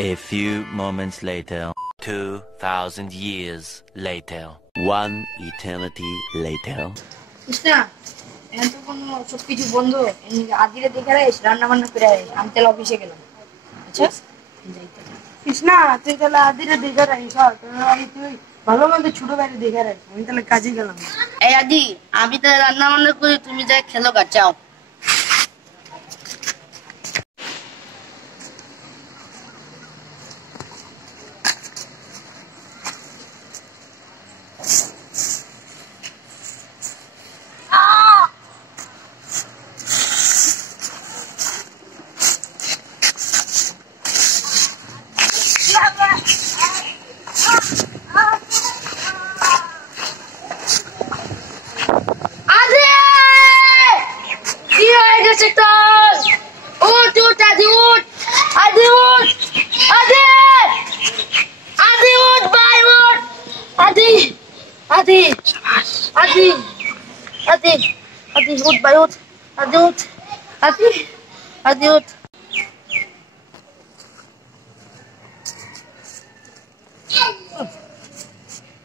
A few moments later, 2,000 years later, one eternity later. Krishna, এখন তো কোনো সবকিছু বন্ধ। আদিরে দেখে রাখিস, রান্না বান্না করে রাখিস। আমি তাহলে অফিসে গেলাম। আচ্ছা কৃষ্ণা, তুই তাহলে আদিরে দেখে রাখিস। তুই ভালো মন্দ ছোট বাইরে দেখে রাখিস। আমি তাহলে কাজে গেলাম। এই আদি, আমি তাহলে রান্না বান্না করি, তুমি যাই খেলো গা, যাও।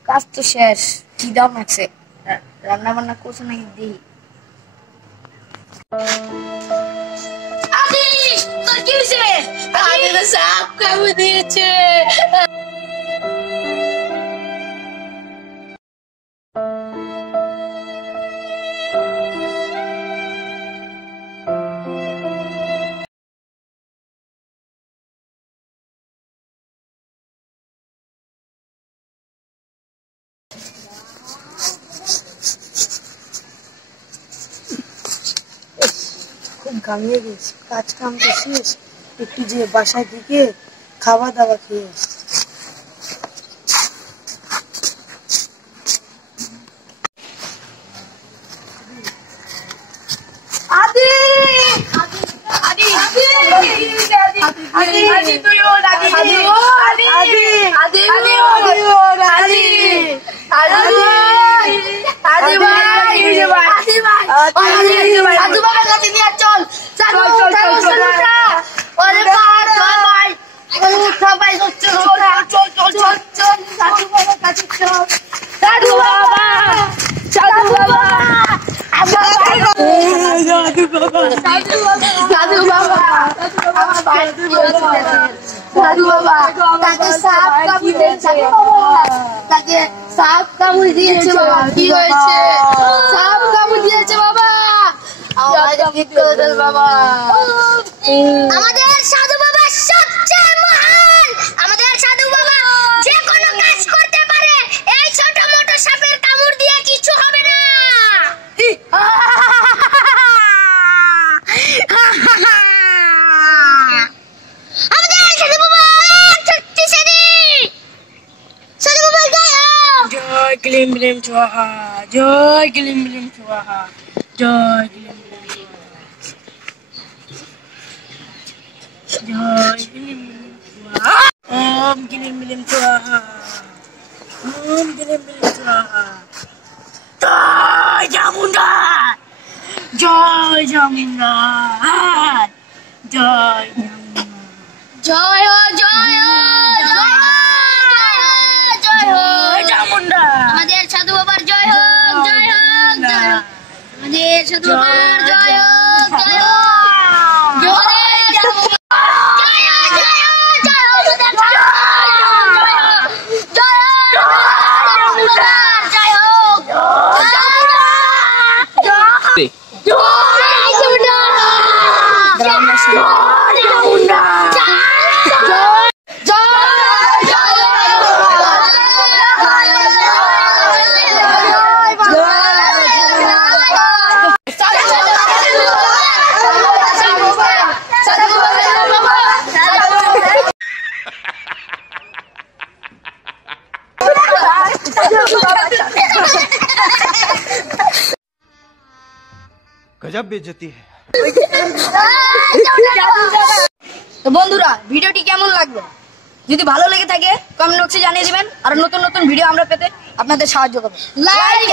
কাজ তো শেষ, খিদাও লাগছে। রান্না বান্না করছে নাকি দেখি। তোর কি হয়েছে? সাপ কামড়ে দিয়েছে। খুব ঘামিয়ে গেছি, কাজ কাম তো শেষ, একটু যে বাসায় থেকে খাওয়া দাওয়া খেয়ে সাপ কামড়ে দিয়েছে বাবা। কি হয়েছে? সাপ কামড়ে দিয়েছে বাবা। বাবা, আমাদের সাধু বাবা সবচেয়ে মহান। আমাদের সাধু বাবা যে কোনো কাজ করতে পারে। এই ছোট মোটো সাপের কামড় দিয়ে কিছু হবে না। আমাদের সাধু বাবা শক্তিশালী। সাধু বাবা জয় ক্লিম বিলিম স্বাহা, জয় ক্লিম বিলিম স্বাহা, জয় ক্লিম বিলিম স্বাহা, জয় ক্লিম বিলিম স্বাহা, ওম ক্লিম বিলিম স্বাহা, ওম ক্লিম বিলিম স্বাহা। জয় চামুন্ডা, জয় চামুন্ডা, জয় চামুন্ডা, জয় হো, জয় হো, জয় হো চামুন্ডা। আমাদের সাধু বাবার জয় হোক, জয় হোক, জয় হোক। আমাদের সাধু বাবার জয় হোক, জয় হোক। गजब बेइज्जती है। তো বন্ধুরা, ভিডিওটি কেমন লাগলো? যদি ভালো লেগে থাকে কমেন্ট বক্সে জানিয়ে দিবেন। আর নতুন নতুন ভিডিও আমরা পেতে আপনাদের সাহায্য করব। লাইক